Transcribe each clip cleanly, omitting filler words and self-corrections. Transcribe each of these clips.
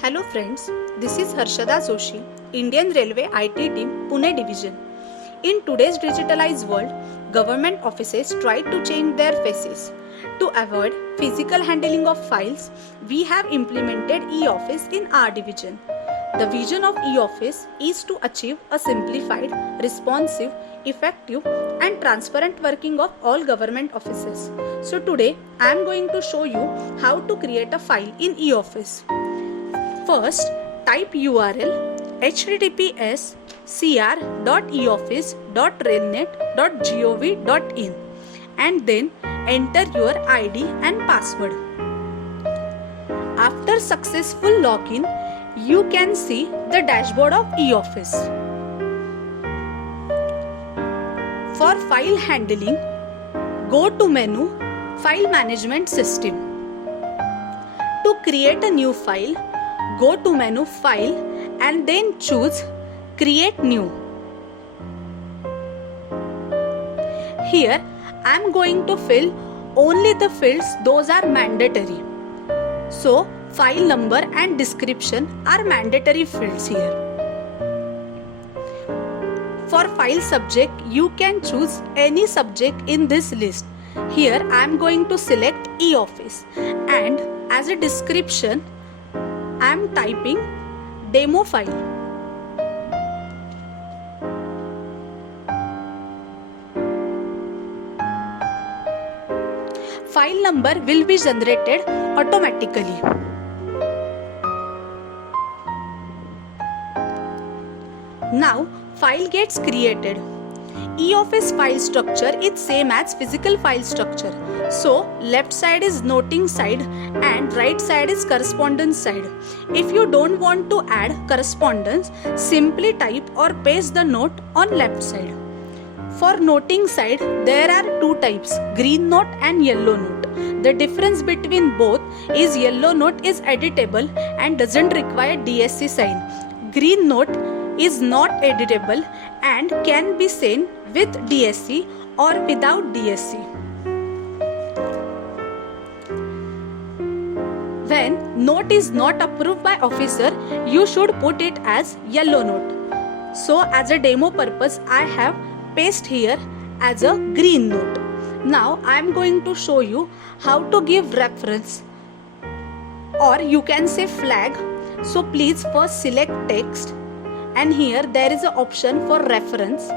Hello friends, this is Harshada Joshi, Indian Railway IT team, Pune division. In today's digitalized world, government offices try to change their faces. To avoid physical handling of files, we have implemented e-office in our division. The vision of e-office is to achieve a simplified, responsive, effective and transparent working of all government offices. So today I am going to show you how to create a file in e-office. First, type URL https cr.eoffice.railnet.gov.in and then enter your ID and password. After successful login, you can see the dashboard of eOffice. For file handling, go to menu File Management System. To create a new file, go to menu File and then choose Create New. Here I am going to fill only the fields those are mandatory. So file number and description are mandatory fields here. For file subject, you can choose any subject in this list. Here I am going to select eOffice and as a description I am typing demo file. File number will be generated automatically. Now file gets created. eOffice file structure is same as physical file structure. So left side is noting side and right side is correspondence side. If you don't want to add correspondence, simply type or paste the note on left side. For noting side, there are two types, green note and yellow note. The difference between both is yellow note is editable and doesn't require DSC sign. Green note is not editable and can be sent with DSC or without DSC. When note is not approved by officer, you should put it as yellow note. So as a demo purpose, I have paste here as a green note. Now I am going to show you how to give reference or you can say flag. So please first select text and here there is an option for reference.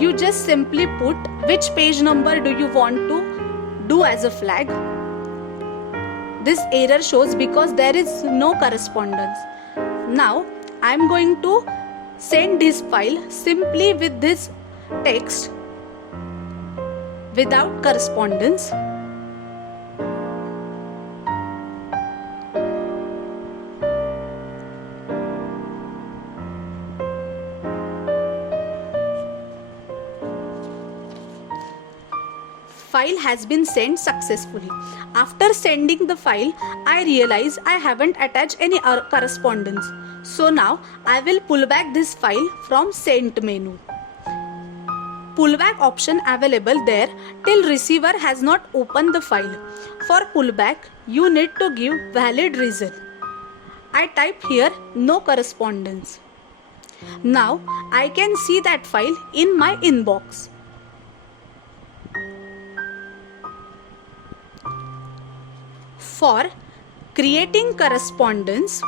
You just simply put which page number do you want to do as a flag. This error shows because there is no correspondence. Now I am going to send this file simply with this text without correspondence. File has been sent successfully. After sending the file, I realize I haven't attached any correspondence. So now I will pull back this file from sent menu. Pullback option available there till receiver has not opened the file. For pullback, you need to give valid reason. I type here no correspondence. Now I can see that file in my inbox. For creating correspondence,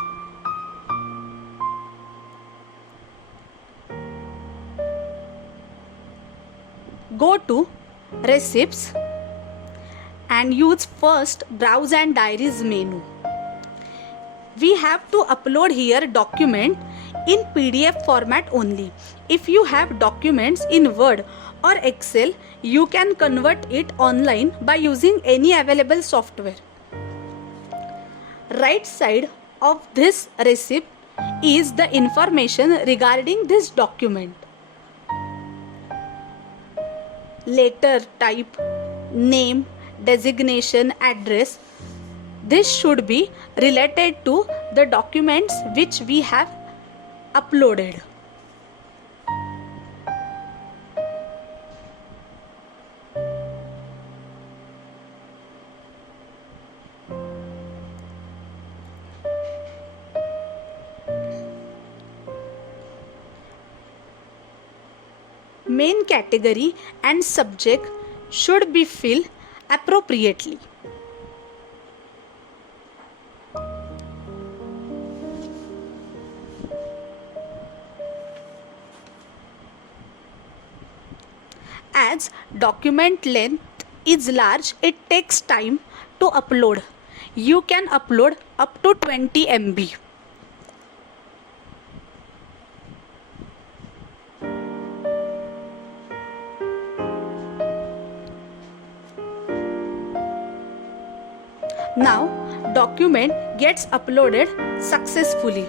go to Receipts and use first Browse and Diaries menu. We have to upload here document in PDF format only. If you have documents in Word or Excel, you can convert it online by using any available software. Right side of this receipt is the information regarding this document. Letter type, name, designation, address. This should be related to the documents which we have uploaded. main category and subject should be filled appropriately. As document length is large, it takes time to upload. You can upload up to 20 MB. Now document gets uploaded successfully.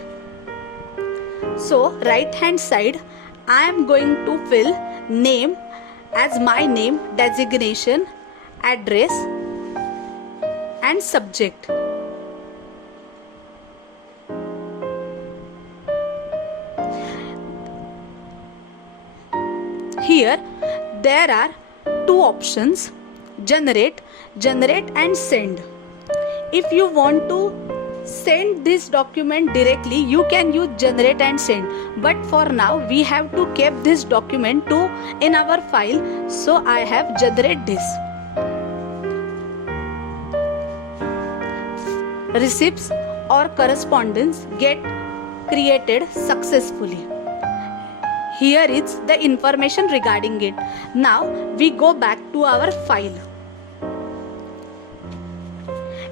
So right hand side I am going to fill name as my name, designation, address and subject. Here there are two options, generate and send. If you want to send this document directly, you can use generate and send, but for now we have to keep this document in our file, so I have generate this. Receipts or correspondence get created successfully. Here is the information regarding it. Now we go back to our file.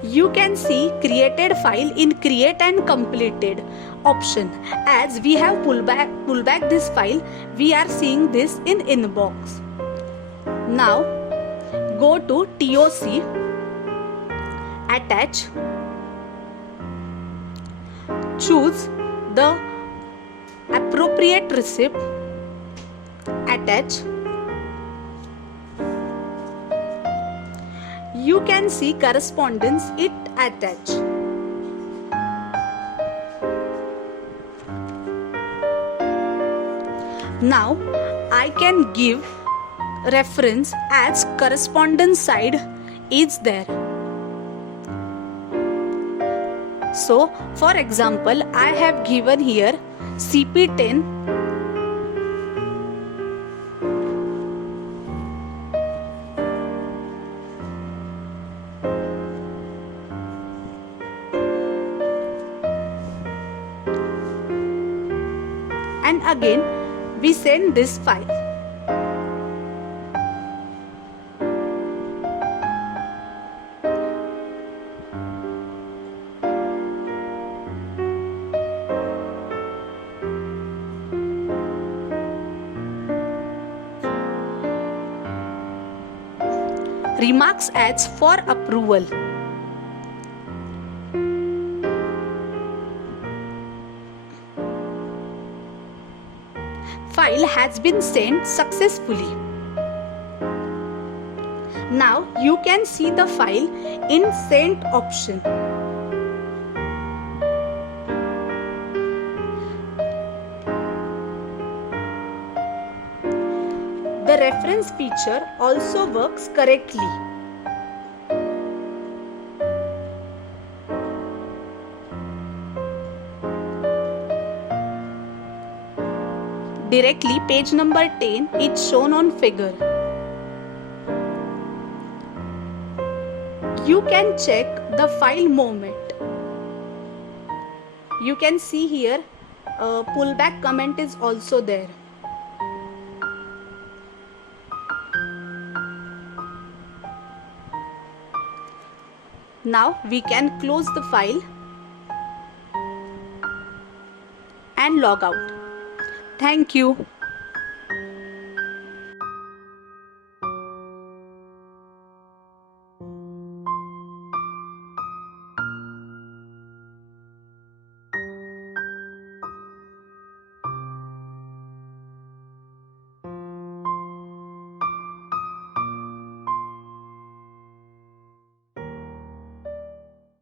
You can see created file in create and completed option. As we have pull back this file, we are seeing this in inbox. Now go to TOC, attach, choose the appropriate receipt, attach. You can see correspondence, it attach. Now I can give reference as correspondence side is there. So for example, I have given here CP10 and again we send this file. Remarks as for approval. File has been sent successfully. Now you can see the file in sent option. The reference feature also works correctly. Directly page number 10 is shown on figure. You can check the file movement. You can see here pullback comment is also there. Now we can close the file and log out. Thank you.